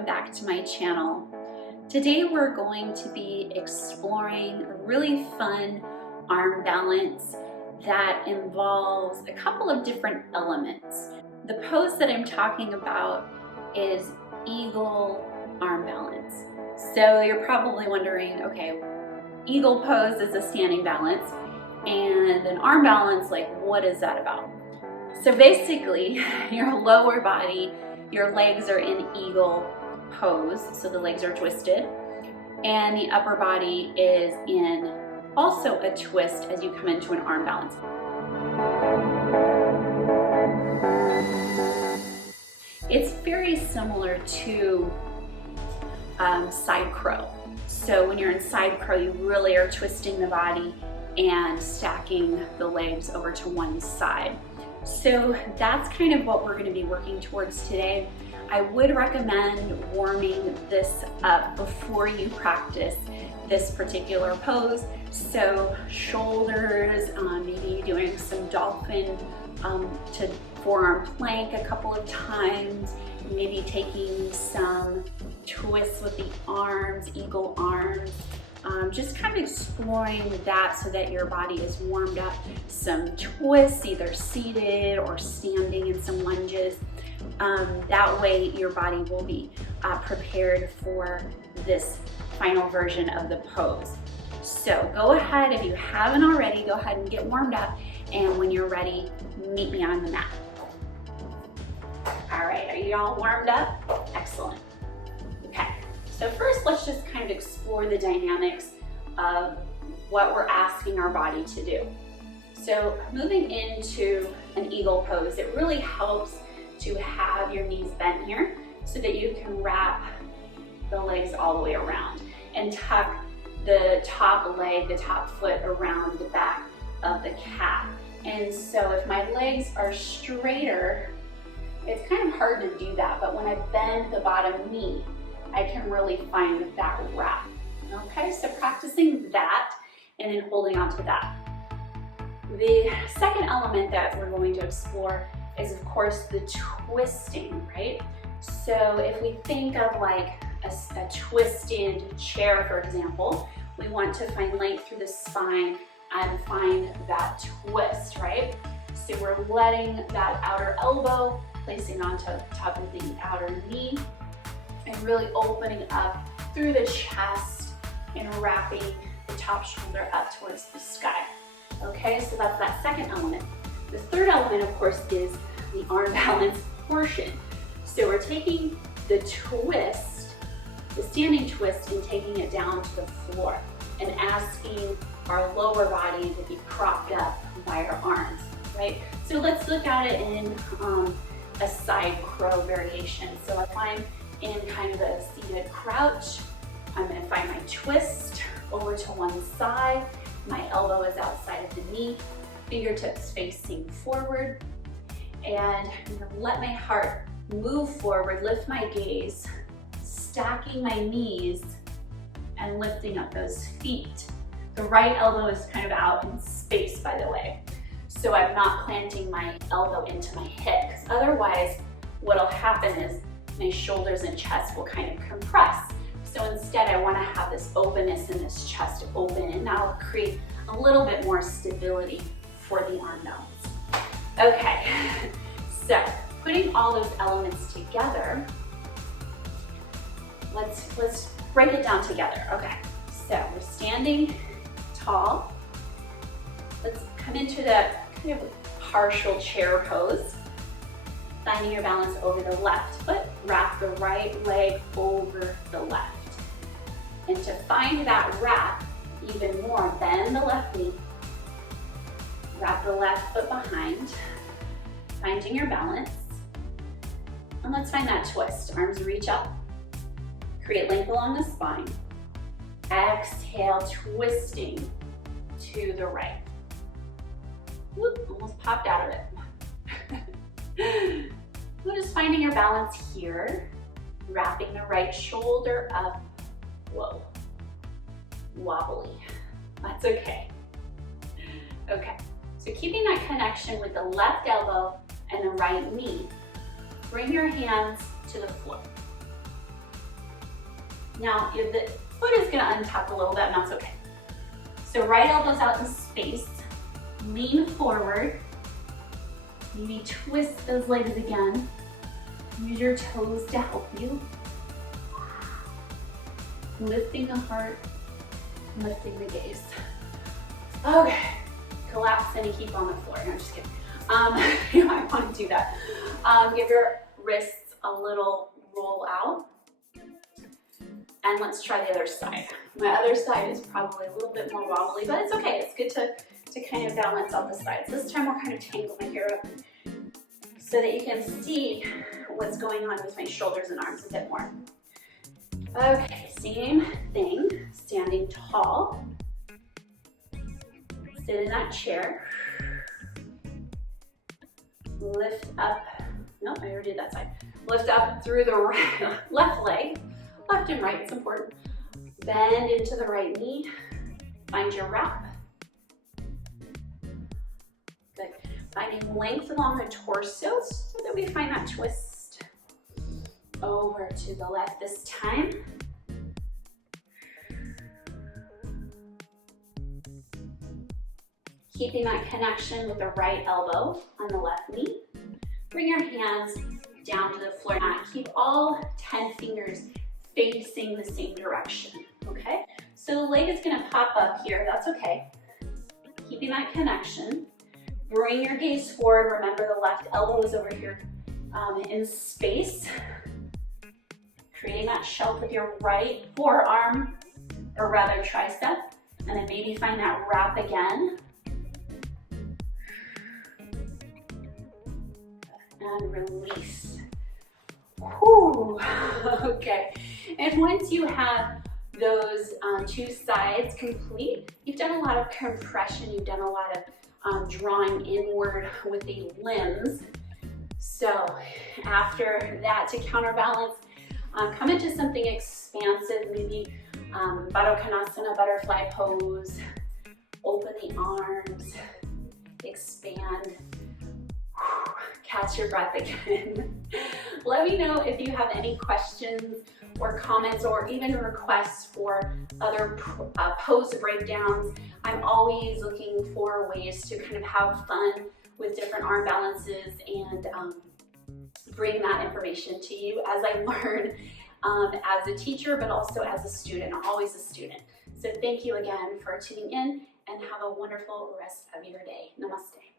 welcome back to my channel. Today we're going to be exploring a really fun arm balance that involves a couple of different elements. The pose that I'm talking about is eagle arm balance. So you're probably wondering, okay, eagle pose is a standing balance and an arm balance, like what is that about? So basically your lower body, your legs are in eagle pose, so the legs are twisted, and the upper body is in also a twist as you come into an arm balance. It's very similar to side crow. So when you're in side crow, you really are twisting the body and stacking the legs over to one side. So that's kind of what we're going to be working towards today. I would recommend warming this up before you practice this particular pose. So shoulders, maybe doing some dolphin to forearm plank a couple of times, maybe taking some twists with the arms, eagle arms. Just kind of exploring that so that your body is warmed up. Some twists, either seated or standing in some lunges. That way your body will be prepared for this final version of the pose. So go ahead, if you haven't already, go ahead and get warmed up, and when you're ready, meet me on the mat. All right, are you all warmed up? Excellent. Okay, so first let's just kind of explore the dynamics of what we're asking our body to do. So moving into an eagle pose, it really helps to have your knees bent here so that you can wrap the legs all the way around and tuck the top leg, the top foot around the back of the calf. And so if my legs are straighter, it's kind of hard to do that, but when I bend the bottom knee, I can really find that wrap. Okay, so practicing that and then holding on to that. The second element that we're going to explore is, of course, the twisting, right? So if we think of like a twisted chair, for example, we want to find length through the spine and find that twist, right? So we're letting that outer elbow, placing on top of the outer knee, and really opening up through the chest and wrapping the top shoulder up towards the sky. Okay, so that's that second element. The third element, of course, is the arm balance portion. So we're taking the twist, the standing twist, and taking it down to the floor and asking our lower body to be propped up by our arms, right? So let's look at it in a side crow variation. So if I'm in kind of a seated crouch, I'm going to find my twist over to one side. My elbow is outside of the knee, fingertips facing forward, and I'm going to let my heart move forward, lift my gaze, stacking my knees and lifting up those feet. The right elbow is kind of out in space, by the way. So I'm not planting my elbow into my hip, because otherwise what'll happen is my shoulders and chest will kind of compress. So instead I want to have this openness in this chest open, and that'll create a little bit more stability for the arm balance. Okay, so putting all those elements together, let's break it down together. Okay, so we're standing tall. Let's come into that kind of partial chair pose. Finding your balance over the left foot, wrap the right leg over the left. And to find that wrap even more, bend the left knee, wrap the left foot behind, finding your balance. And let's find that twist. Arms reach up, create length along the spine. Exhale, twisting to the right. Whoop, almost popped out of it. We're just finding your balance here, wrapping the right shoulder up. Whoa, wobbly. That's okay. Okay, so keeping that connection with the left elbow and the right knee, bring your hands to the floor. Now, the foot is gonna untuck a little bit, and that's okay. So right elbow's out in space, lean forward, maybe twist those legs again. Use your toes to help you. Lifting the heart, lifting the gaze. Okay, collapse and keep on the floor. No, I'm just kidding. You might want to do that. Give your wrists a little roll out. And let's try the other side. My other side is probably a little bit more wobbly, but it's okay. It's good to kind of balance out the sides. This time we'll kind of tangle my hair up so that you can see what's going on with my shoulders and arms a bit more. Okay, same thing, standing tall. Sit in that chair. Lift up, no, I already did that side. Lift up through the right, left leg, left and right, it's important. Bend into the right knee, find your wrap. Good, finding length along the torso so that we find that twist. Over to the left this time. Keeping that connection with the right elbow on the left knee. Bring your hands down to the floor mat. Keep all 10 fingers facing the same direction, okay? So the leg is gonna pop up here, that's okay. Keeping that connection. Bring your gaze forward. Remember the left elbow is over here in space. Creating that shelf with your right forearm, or rather tricep, and then maybe find that wrap again. And release. Whew. Okay, and once you have those two sides complete, you've done a lot of compression, you've done a lot of drawing inward with the limbs. So after that, to counterbalance, come into something expansive, maybe Baddha Konasana, butterfly pose. Open the arms, expand. Catch your breath again. Let me know if you have any questions or comments or even requests for other pose breakdowns. I'm always looking for ways to kind of have fun with different arm balances and bring that information to you as I learn as a teacher, but also as a student, always a student. So thank you again for tuning in and have a wonderful rest of your day. Namaste.